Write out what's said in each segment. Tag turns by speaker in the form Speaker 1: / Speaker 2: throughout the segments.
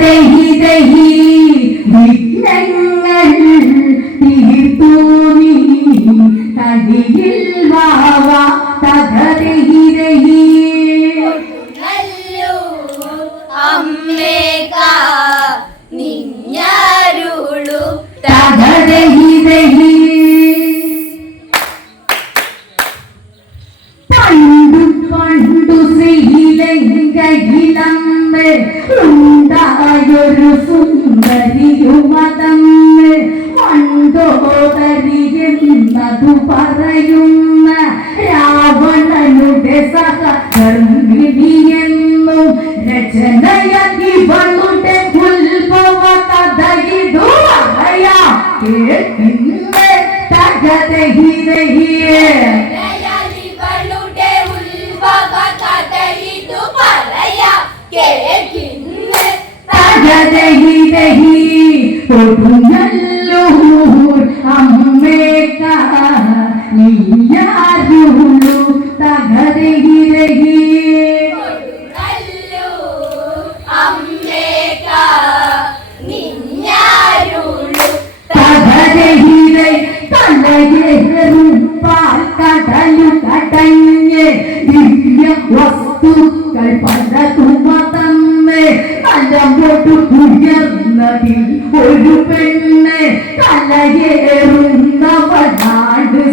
Speaker 1: ദേഹി
Speaker 2: ദേഹി വിഘ്നങ്ങൾ തീർത്തോ നീ തടിയിൽ വാ. ഏതൊരു സുന്ദരിയുമതങ്ങൾ മണ്ടോതരിയെന്നതു പറയും. കൊടുക്കുന്നല്ലൂർ അമ്മേക്ക നീയാരുള്ളൂ തകരകിരകി കടലു കടഞ്ഞ് ദിവ്യ വസ്തുക്കൾ പല തുമ തമ്മേ തലപൊട്ടു ഉയർന്നതിൽ ഒരു പെണ്ണ് തലയേറുന്നവനാട്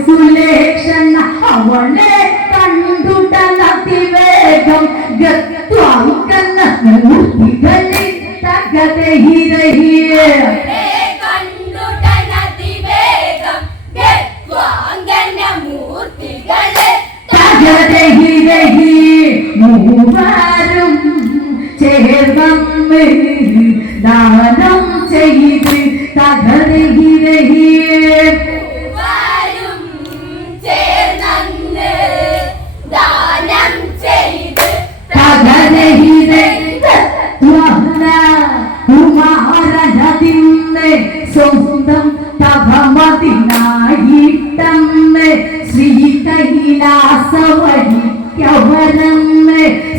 Speaker 2: സുലേക്ഷണ അവളെ
Speaker 1: കണ്ടു തലതിവേഗം ഗത്വാക്കുന്ന
Speaker 2: മൂർത്തികളിൽ തകതഹിരഹിയേ മെരിൽ ദാനം ചെയ്ത് തകരുകിരേ സ്വന്തം തപമതിനായി തന്നെ ശ്രീകൈലാസവരി യവനം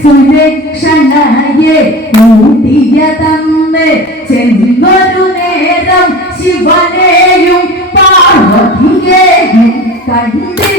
Speaker 2: സുരക്ഷണയെ കൂട്ടിയ തന്ന് ചെന്നൊരു നേരം ശിവനെയും പാർവതിയെയും കണ്ടിട്ടകതഹിരഹിയ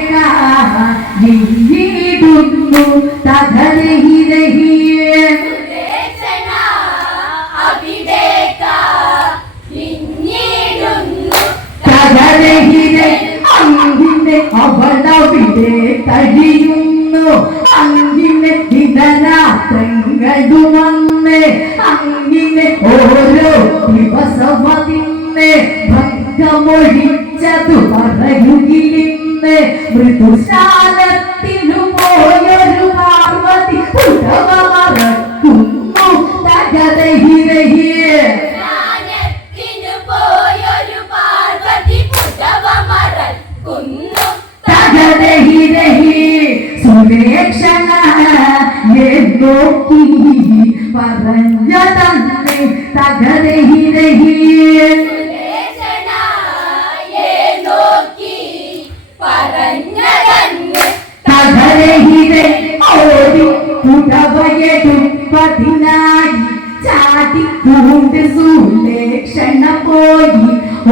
Speaker 2: കഴിയുന്നു
Speaker 1: അങ്ങിനെ
Speaker 2: കിടനാത്രങ്ങളുമന്ന് അങ്ങിനെ ഓരോ ദിവസമതിന്ന് ഭക്തമൊഴിച്ചതു പറയുകിലിന്ന്
Speaker 1: മൃദുശാലത്ത് नहीं പറഞ്ഞതന്നെ
Speaker 2: തകരഹിരെ ഓടി പുടവയെടുപ്പതിനായി ചാടി പൂണ്ട് സുലേക്ഷണ പോയി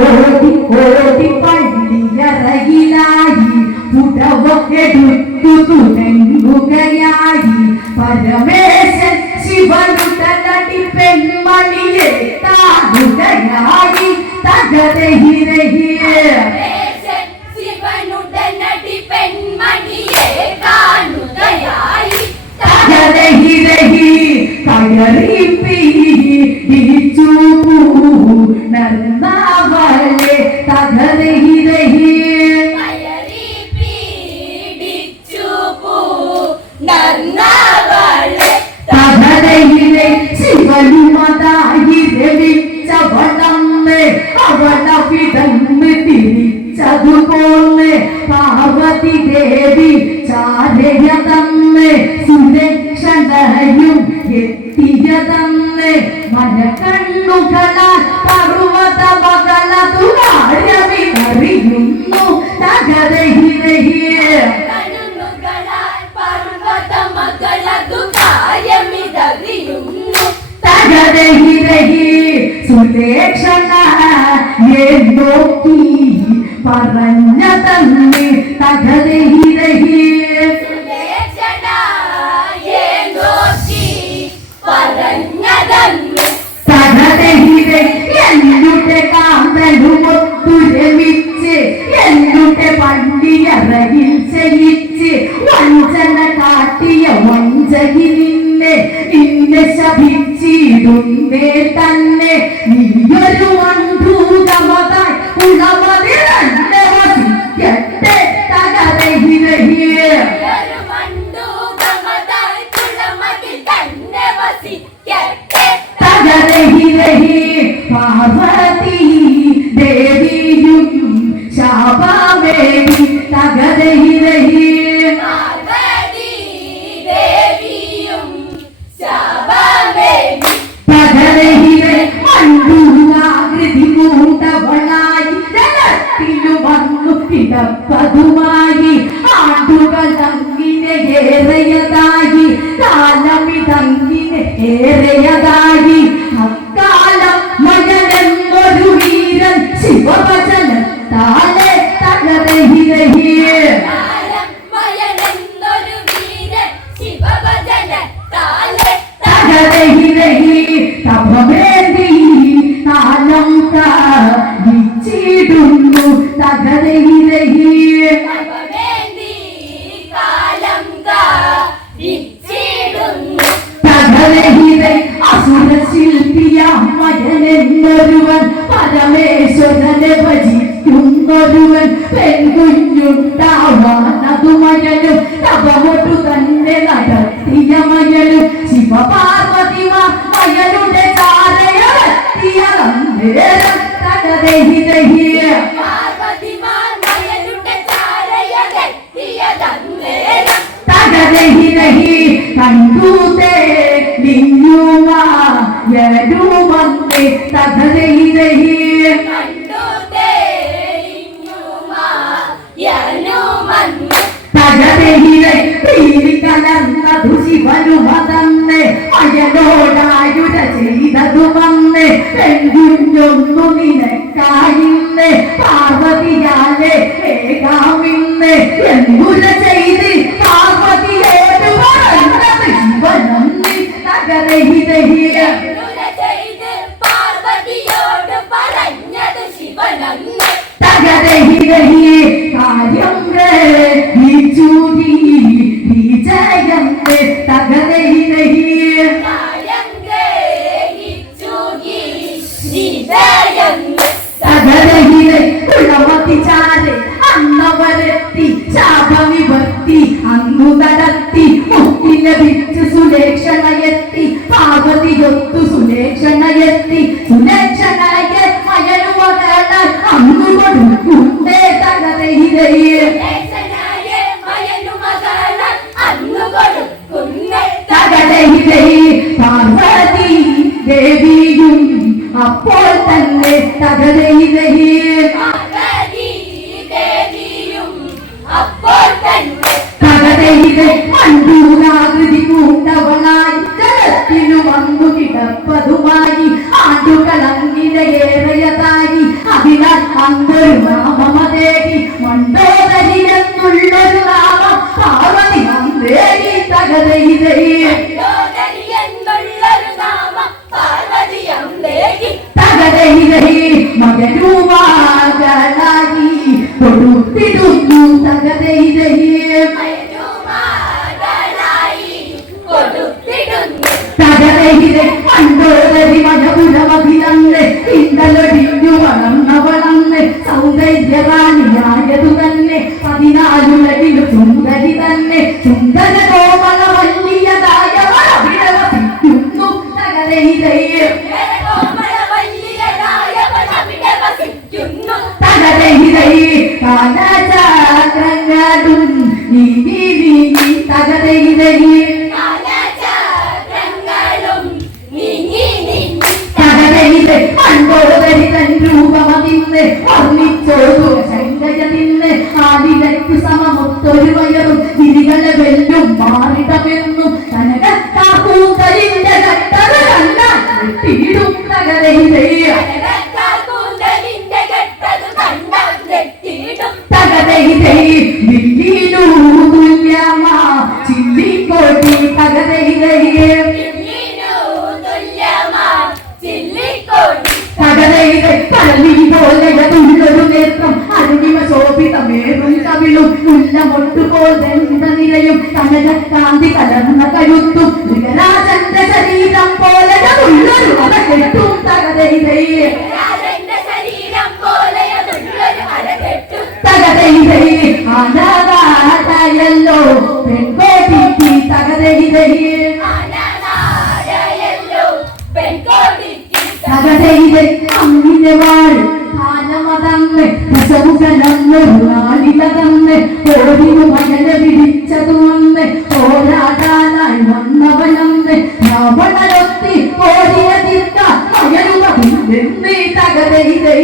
Speaker 2: ഓടി ഓടി പള്ളിയറയിലായി പുടവ എടുത്തു തുടങ്ങുകയായി പരമേശൻ ശിവനുടനടി പെൺമണിയെ. താടുകയായി തകരഹിരഹിയേ
Speaker 1: ദേശൻ ശിവനുടനടി പെൺമണിയെ കാണുകയായി
Speaker 2: തകരഹിരഹി കയറി പിടിച്ചു നർന്നാവളെ തന്നെ
Speaker 1: സുലേഷനായെ നോക്കി പറഞ്ഞതന്നെ.
Speaker 2: തകരഹിരെ എന്നുടെ കാന്തനുമൊത്തു രമിച്ച് എന്നുടെ പണ്ടിയറയിൽ ചെയ്യിച്ച് വഞ്ചന കാട്ടിയ വഞ്ചകി നിന്നെ നിന്നെ ശപിച്ചിടുന്നേ തന്നെ മണ്ടൂരാകൃതി മൂണ്ടവളായി ജലത്തിലു വന്നു കിടപ്പതുമായി. ആണ്ടുകൾ തങ്ങിനെ ഏറെയതായി കാലമിതങ്ങിനെ ഏറെയതായി. ശില്പിയമ്മയനെന്നൊരുവൻ പരമേശ്വരനെ ഭജിക്കുന്നൊരുവൻ പെൺകുഞ്ഞുണ്ടാവാനതുമയനും തപമൊട്ടു തന്നെ നടത്തിയ മകനും ശിവപാർവതിമാർ മകനുടെ തകരഹിരഹിയ
Speaker 1: പാർവതിമാർ മയനുടെ ചാരയതെത്തിയതന്നേരം
Speaker 2: തകരഹിരഹി കണ്ടൂതേ നിന്നുമാ
Speaker 1: തേരിഞ്ഞുമാ യനുമന്ന്
Speaker 2: തകരഹിരെ തീരി കലർന്നതു ശിവനുമതന്ന് അയനോടായുര ചെയ്തതു വന്ന്. പെൺകുഞ്ഞൊന്നു നിനക്കായിന്ന് പാർവതിയാലെ ഏകാമിന്ന് എന്തുര സുരേക്ഷണയെത്തി പാർവതിയൊത്തു സുരേക്ഷണയെത്തി
Speaker 1: സുരേക്ഷ చెయ్యి பார்வதி தேவியும் அப்போல்
Speaker 2: தன்னை தகதையிலே കൊടുത്തിടുന്നു തകതയിലേ തകരയിലെ കണ്ടോദരി മനപുരമതിലന്ന് ഇന്നലൊടിഞ്ഞു വളർന്നവളന്ന് സൗന്ദര്യറാണിയായതു തന്നെ പതിനാലുലകിലു സുന്ദരി തന്നെ സുന്ദര കോമള വല്യതായ വളവിടവസിക്കുന്നു തകരയിലെ
Speaker 1: കോമള വല്യതായവൾ
Speaker 2: തകതയിലെ അനാഥായല്ലോ പെൺകോട്ടിക്ക് തകതയിലെ
Speaker 1: അനാഥായല്ലോ പെൺകോടിക്ക്
Speaker 2: തകതയിലെ അമ്മിന്റെ വാഴ് കാലമതന്ന് രസമുഖനന്നൊരു നാളിലതന്ന് ഓടിനു മകന പിടിച്ചതു വന്ന് പോരാടാനായി വന്നവനന്ന് രാവണരൊത്തി ഓടിയ തീർത്ത മയനുമതിന്ന് തകതയിലെ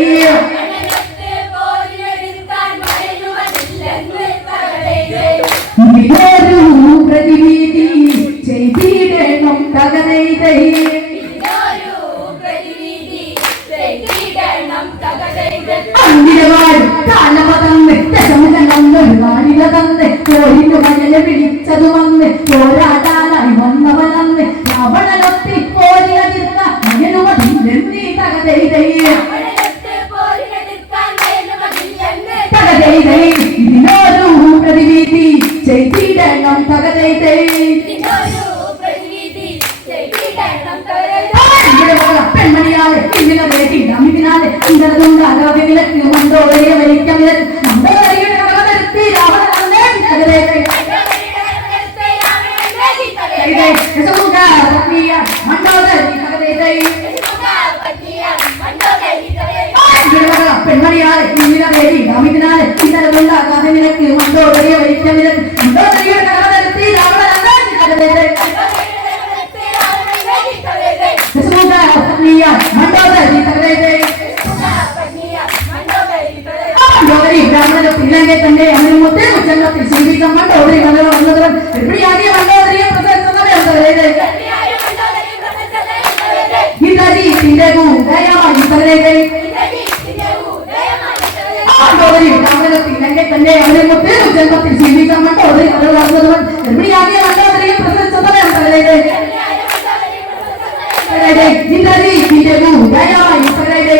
Speaker 2: വന്ന്. പോരാടാനായി വന്നവനന്ന് തീർക്ക മകനുമതില്ലെന്നീ തകതയിലെ
Speaker 1: മണലത്ത് പോരിയെടുക്കാൻ മയനുവതില്ലെന്ന്
Speaker 2: തകതയിലെ ഇതിനൊരു പ്രതിവിധി. ചെയ്തിടണം തകതയിലെ ഇതിനാലെ ഇന്നതുണ്ടാകാതെ വിലക്ക് മണ്ടോറിയ വലിക്കമില്ല മണ്ടോറിയുടെ കഥ വരുത്തി രാവണനെ തകതയിലെ പെൺമണിയാളെ ഇങ്ങനെ വേട്ടിയിടാം ഇതിനാലെ ഇന്നതുണ്ടാകാതെ വിലക്ക് മണ്ടോറിയ വലിക്കമില്ല മണ്ടോറിയുടെ കഥ വരുത്തി രാവണനെ തകതയിലെ ಗ್ರಾಮದ ಪಿಳ್ಳಂಗೆ ತಂದೆ ಎಮ್ಮೆ ಮುದ್ದೆ ಉಚ್ಚಂಗತ್ತಿ ಸಿಂಗಿ ಕಮ್ಮಂಡ ಅವರಿಗೆ ಮನೆಯ ಒಂದರ ಇಬ್ಬರಿಯಾಗಿ ಒಂದೋದರಿಗೆ ಪ್ರಸರಿಸಲೇ ಒಂದರೇದೆ ಗೀತಾಜಿ ತಿಂದೆಗೂ ದಯವಾಗಿ ಸಲಹೆದೆ ಗ್ರಾಮದ ಪಿಳ್ಳಂಗೆ ತಂದೆ ಎಮ್ಮೆ ಮುದ್ದೆ ಉಚ್ಚಂಗತ್ತಿ ಸಿಂಗಿ ಕಮ್ಮಂಡ ಅವರಿಗೆ ಮನೆಯ ಒಂದರ ಇಬ್ಬರಿಯಾಗಿ ಒಂದೋದರಿಗೆ ಪ್ರಸರಿಸಲೇ ಒಂದರೇದೆ ಗೀತಾಜಿ ತಿಂದೆಗೂ ದಯವಾಗಿ ಸಲಹೆದೆ